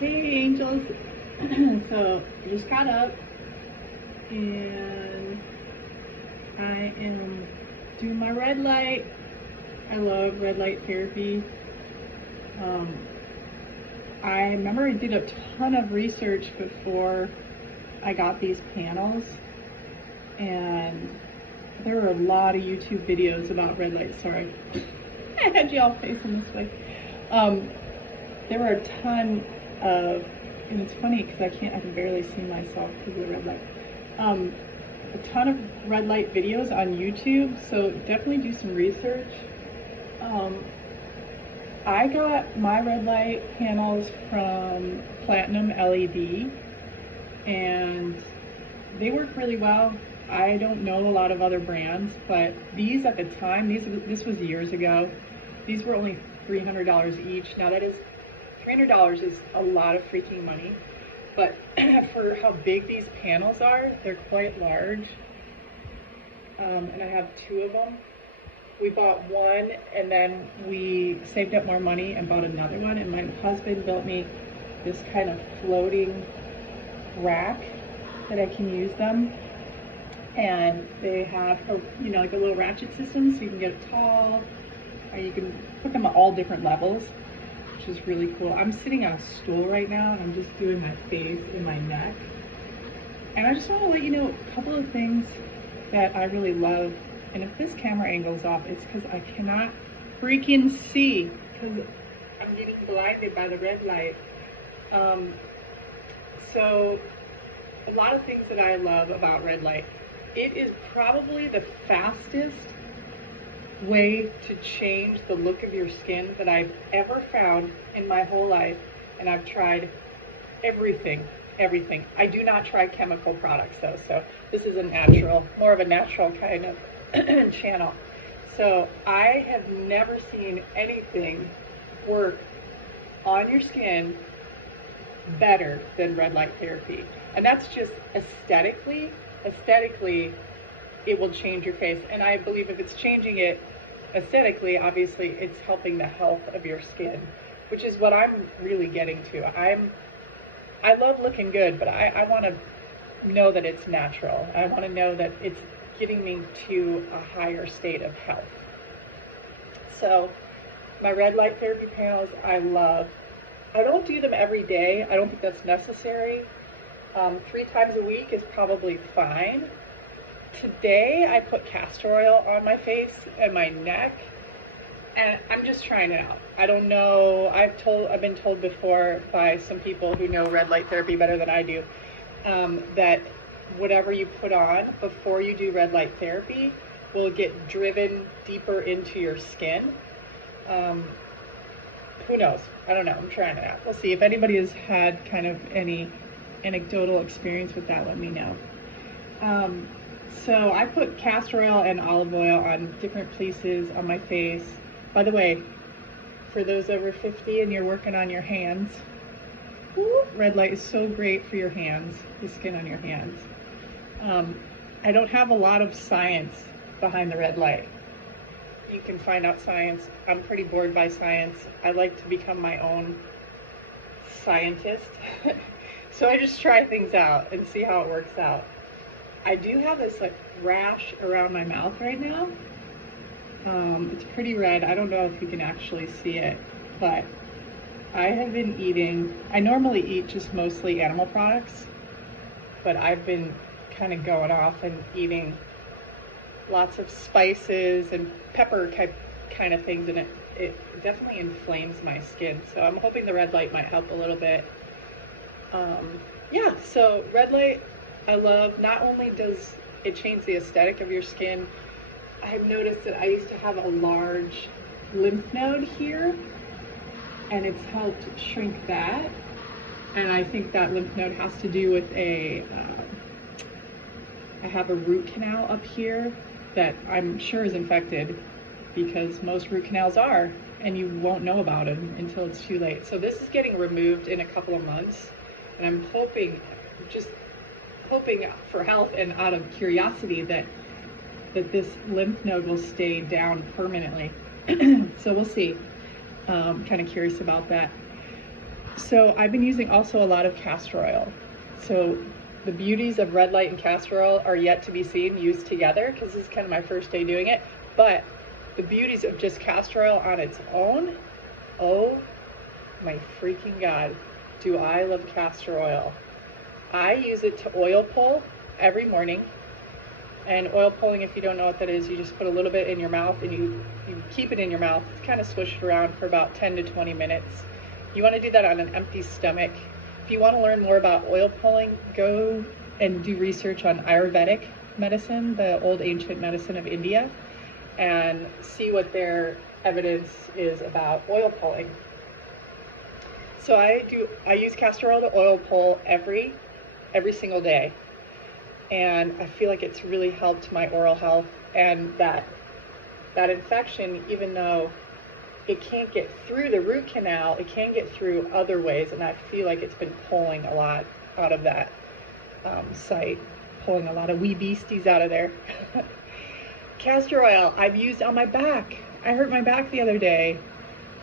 Hey angels. So I just got up and I am doing my red light. I love red light therapy. Um, I remember I did a ton of research before I got these panels, and there were a lot of YouTube videos about red light. Sorry, I had you all facing this way. There were a ton of, and it's funny because I can barely see myself because of the red light. A ton of red light videos on YouTube, so definitely do some research. I got my red light panels from Platinum LED, and they work really well. I don't know a lot of other brands, but these at the time, this was years ago, these were only $300 each. Now that is, $300 is a lot of freaking money, but for how big these panels are, they're quite large. And I have two of them. We bought one and then we saved up more money and bought another one, and my husband built me this kind of floating rack that I can use them. And they have like a little ratchet system, so you can get it tall, or you can put them at all different levels, which is really cool. I'm sitting on a stool right now and I'm just doing my face and my neck. And I just want to let you know a couple of things that I really love. And if this camera angle's off, it's because I cannot freaking see, because I'm getting blinded by the red light. So a lot of things that I love about red light. It is probably the fastest way to change the look of your skin that I've ever found in my whole life. And I've tried everything. I do not try chemical products though, so this is more of a natural kind of channel. So I have never seen anything work on your skin better than red light therapy. And that's just aesthetically, it will change your face. And I believe if it's changing it aesthetically, obviously it's helping the health of your skin, which is what I'm really getting to. I love looking good, but I want to know that it's natural. I want to know that it's getting me to a higher state of health. So my red light therapy panels, I love. I don't do them every day. I don't think that's necessary. 3 times a week is probably fine. Today I put castor oil on my face and my neck, and I'm just trying it out. I don't know. I've been told before by some people who know red light therapy better than I do, that whatever you put on before you do red light therapy will get driven deeper into your skin. Who knows? I don't know. I'm trying it out. We'll see. If anybody has had kind of any anecdotal experience with that, let me know. So I put castor oil and olive oil on different places on my face. By the way, for those over 50 and you're working on your hands, red light is so great for your hands, the skin on your hands. I don't have a lot of science behind the red light. You can find out science. I'm pretty bored by science. I like to become my own scientist. So I just try things out and see how it works out. I do have this rash around my mouth right now. It's pretty red. I don't know if you can actually see it, but I have been eating, I normally eat just mostly animal products, but I've been kind of going off and eating lots of spices and pepper kind of things, and it definitely inflames my skin. So I'm hoping the red light might help a little bit. Yeah, so red light I love. Not only does it change the aesthetic of your skin, I've noticed that I used to have a large lymph node here, and it's helped shrink that. And I think that lymph node has to do with I have a root canal up here that I'm sure is infected, because most root canals are, and you won't know about them until it's too late. So this is getting removed in a couple of months, and I'm hoping for health and out of curiosity that this lymph node will stay down permanently. So we'll see. Kind of curious about that. So I've been using also a lot of castor oil. So the beauties of red light and castor oil are yet to be seen used together, because this is kind of my first day doing it. But the beauties of just castor oil on its own, oh my freaking God, do I love castor oil. I use it to oil pull every morning. And oil pulling, if you don't know what that is, you just put a little bit in your mouth and you keep it in your mouth. It's kind of swished around for about 10 to 20 minutes. You want to do that on an empty stomach. If you want to learn more about oil pulling, go and do research on Ayurvedic medicine, the old ancient medicine of India, and see what their evidence is about oil pulling. So I use castor oil to oil pull every single day. And I feel like it's really helped my oral health, and that infection, even though it can't get through the root canal, it can get through other ways, and I feel like it's been pulling a lot out of that site, pulling a lot of wee beasties out of there. Castor oil I've used on my back. I hurt my back the other day,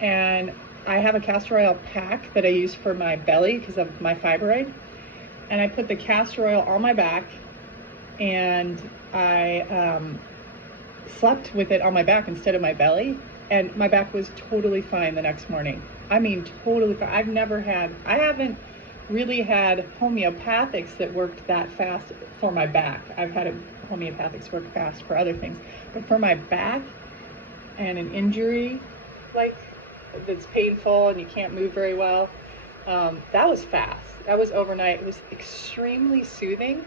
and I have a castor oil pack that I use for my belly because of my fibroid, and I put the castor oil on my back, and I slept with it on my back instead of my belly, and my back was totally fine the next morning. I mean, totally fine. I haven't really had homeopathics that worked that fast for my back. I've had homeopathics work fast for other things, but for my back and an injury like that's painful and you can't move very well, that was fast. That was overnight. It was extremely soothing.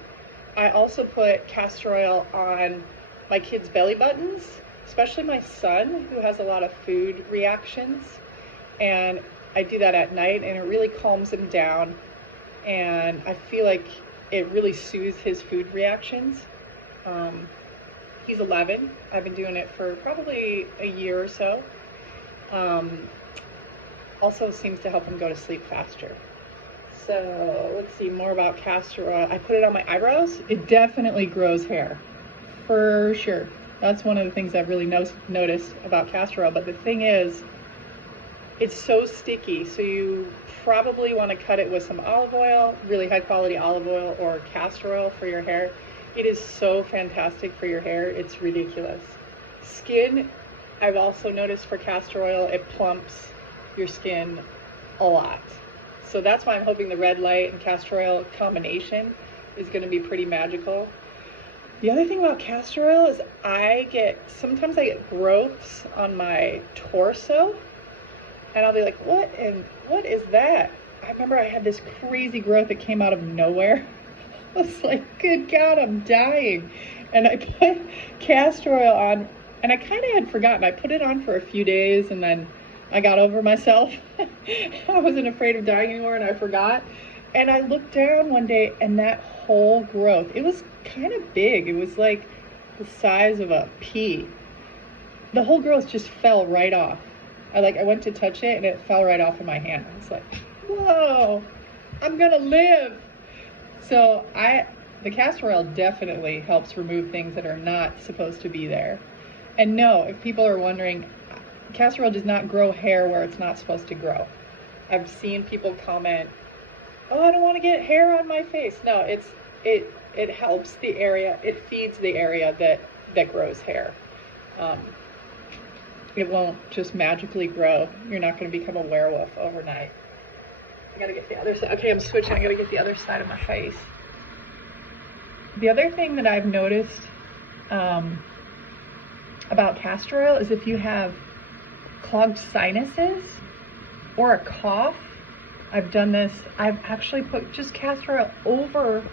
I also put castor oil on my kids' belly buttons, especially my son, who has a lot of food reactions. And I do that at night, and it really calms him down. And I feel like it really soothes his food reactions. He's 11. I've been doing it for probably a year or so. Also seems to help him go to sleep faster. So let's see more about castor oil. I put it on my eyebrows. It definitely grows hair, for sure. That's one of the things I've really noticed about castor oil. But the thing is, it's so sticky, so you probably want to cut it with some olive oil, really high quality olive oil, or castor oil for your hair. It is so fantastic for your hair, it's ridiculous. Skin, I've also noticed for castor oil, it plumps your skin a lot. So that's why I'm hoping the red light and castor oil combination is going to be pretty magical. The other thing about castor oil is sometimes I get growths on my torso, and I'll be like, what is that? I remember I had this crazy growth that came out of nowhere. I was like, good God, I'm dying. And I put castor oil on, and I kind of had forgotten. I put it on for a few days, and then I got over myself. I wasn't afraid of dying anymore, and I forgot. And I looked down one day, and that whole growth, it was kind of big. It was like the size of a pea. The whole growth just fell right off. I went to touch it, and it fell right off of my hand. I was like, whoa, I'm gonna live. So the castor oil definitely helps remove things that are not supposed to be there. And no, if people are wondering, castor oil does not grow hair where it's not supposed to grow. I've seen people comment, oh, I don't want to get hair on my face. No, it helps the area, it feeds the area that grows hair. It won't just magically grow. You're not going to become a werewolf overnight. I gotta get the other side. Okay, I'm switching. I gotta get the other side of my face. The other thing that I've noticed about castor oil is if you have clogged sinuses or a cough, I've done this. I've actually put just castor oil over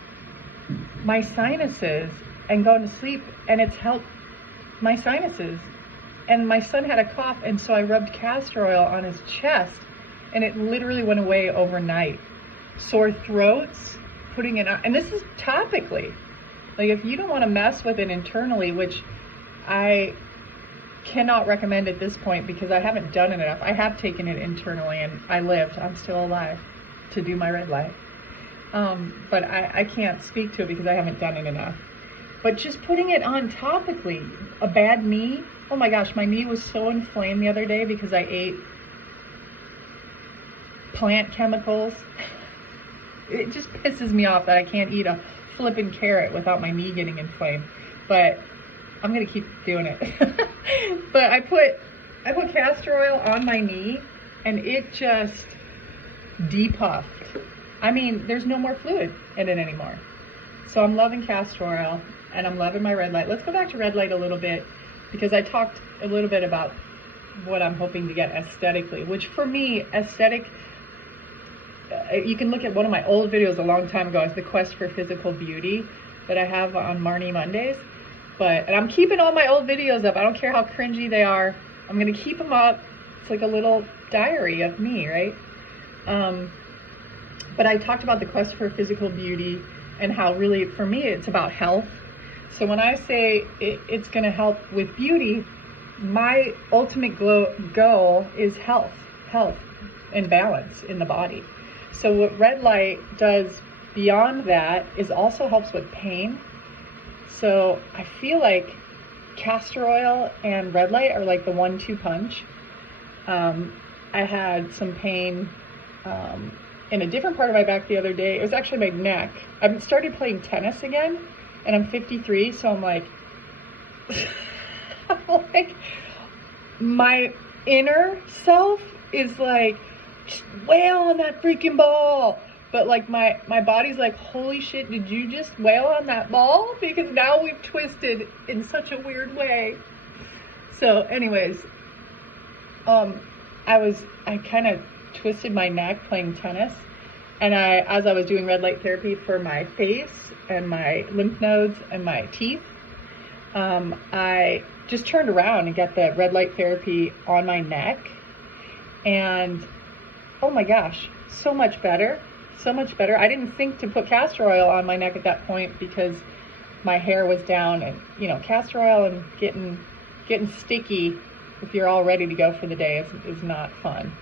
my sinuses and gone to sleep, and it's helped my sinuses. And my son had a cough, and so I rubbed castor oil on his chest, and it literally went away overnight. Sore throats, putting it on, and this is topically. Like, if you don't want to mess with it internally, which I cannot recommend at this point because I haven't done it enough. I have taken it internally, and I'm still alive to do my red light. But I can't speak to it because I haven't done it enough. But just putting it on topically, a bad knee, oh my gosh, my knee was so inflamed the other day because I ate plant chemicals. It just pisses me off that I can't eat a flippin' carrot without my knee getting inflamed. But I'm gonna keep doing it. But I put castor oil on my knee and it just depuffed. I mean, there's no more fluid in it anymore. So I'm loving castor oil and I'm loving my red light. Let's go back to red light a little bit because I talked a little bit about what I'm hoping to get aesthetically, which for me, aesthetic, you can look at one of my old videos a long time ago, it's the quest for physical beauty that I have on Marnie Mondays. And I'm keeping all my old videos up. I don't care how cringy they are. I'm gonna keep them up. It's like a little diary of me, right? But I talked about the quest for physical beauty and how really, for me, it's about health. So when I say it's gonna help with beauty, my ultimate goal is health and balance in the body. So what red light does beyond that is also helps with pain. So I feel like castor oil and red light are like the 1-2 punch. I had some pain in a different part of my back the other day. It was actually my neck. I've started playing tennis again and I'm 53, so I'm like, like my inner self is like, just wail on that freaking ball. But like my body's like, holy shit, did you just wail on that ball? Because now we've twisted in such a weird way. So anyways, I kind of twisted my neck playing tennis. And as I was doing red light therapy for my face and my lymph nodes and my teeth, I just turned around and got the red light therapy on my neck. And oh my gosh, so much better. So much better. I didn't think to put castor oil on my neck at that point because my hair was down, and you know, castor oil and getting sticky if you're all ready to go for the day is not fun.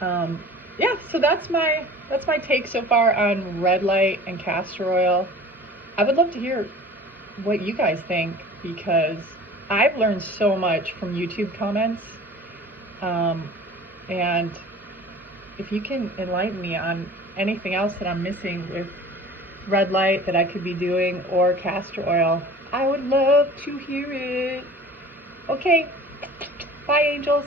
Yeah, so that's my take so far on red light and castor oil. I would love to hear what you guys think because I've learned so much from YouTube comments. And if you can enlighten me on anything else that I'm missing with red light that I could be doing or castor oil, I would love to hear it. Okay, bye angels.